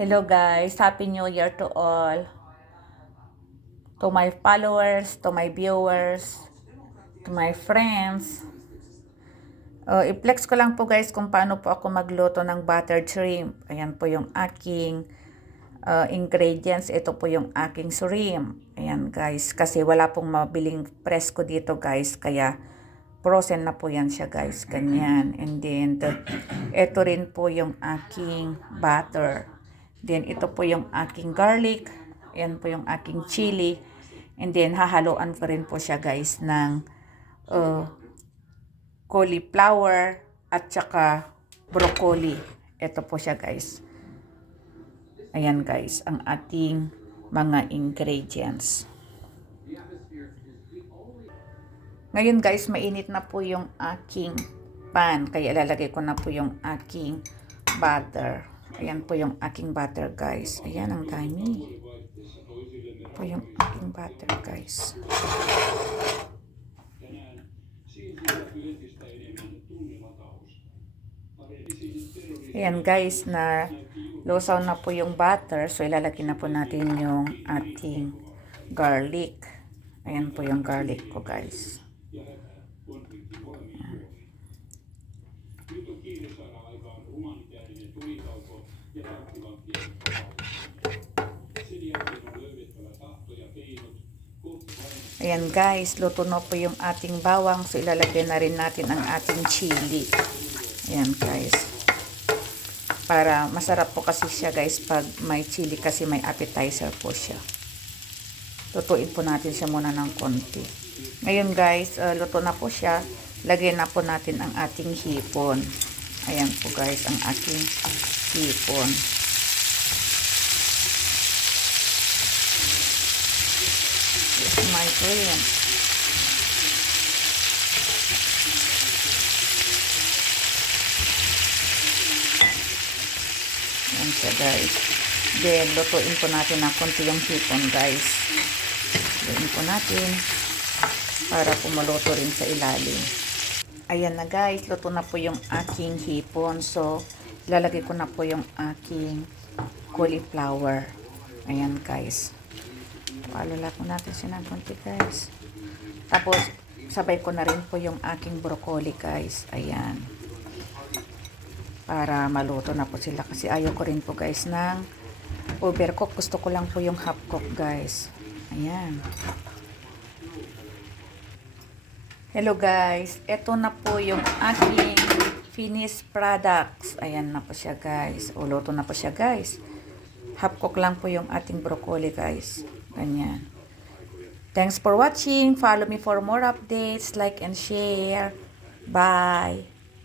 Hello guys, Happy New Year to all. To my followers, to my viewers, to my friends. I-flex ko lang po guys kung paano po ako magluto ng buttered shrimp. Ayan po yung aking ingredients. Ito po yung aking shrimp. Ayan guys, kasi wala pong mabiling presko dito guys. Kaya frozen na po yan siya guys. Ganyan. And then, ito rin po yung aking butter. Then, ito po yung aking garlic. Ayan po yung aking chili. And then, hahaluan ko rin po siya guys ng cauliflower at saka broccoli. Ito po siya guys. Ayan guys, ang ating mga ingredients. Ngayon guys, mainit na po yung aking pan. Kaya ilalagay ko na po yung aking butter. Ayan po yung aking butter guys. Ayan, ang dami. Po yung aking butter guys. Ayan guys, na lusaw na po yung butter. So ilalagay na po natin yung ating garlic. Ayan po yung garlic ko guys. Ayan guys, luto na po yung ating bawang. So ilalagay na rin natin ang ating chili. Ayan guys. Para masarap po kasi siya guys pag may chili, kasi may appetizer po siya. Lutuin po natin siya muna ng konti. Ngayon guys, luto na po siya. Lagyan na po natin ang ating hipon. Ayan po guys, ang ating hipon. Here's my shrimp. Ayan siya guys. Then, lutuin po natin ng konti yung hipon guys. Lutuin po natin para pumuluto rin sa ilalim. Ayan na guys, luto na po yung aking hipon. So, ilalagay ko na po yung aking cauliflower. Ayan guys. Palala po natin siya ng konti guys. Tapos, sabay ko na rin po yung aking broccoli guys. Ayan. Para maluto na po sila. Kasi ayaw ko rin po guys ng overcook. Gusto ko lang po yung half cook guys. Ayan. Hello guys, ito na po yung aking finished products. Ayan na po siya guys. O, luto na po siya guys. Half cook lang po yung ating broccoli guys. Ganyan. Thanks for watching. Follow me for more updates. Like and share. Bye.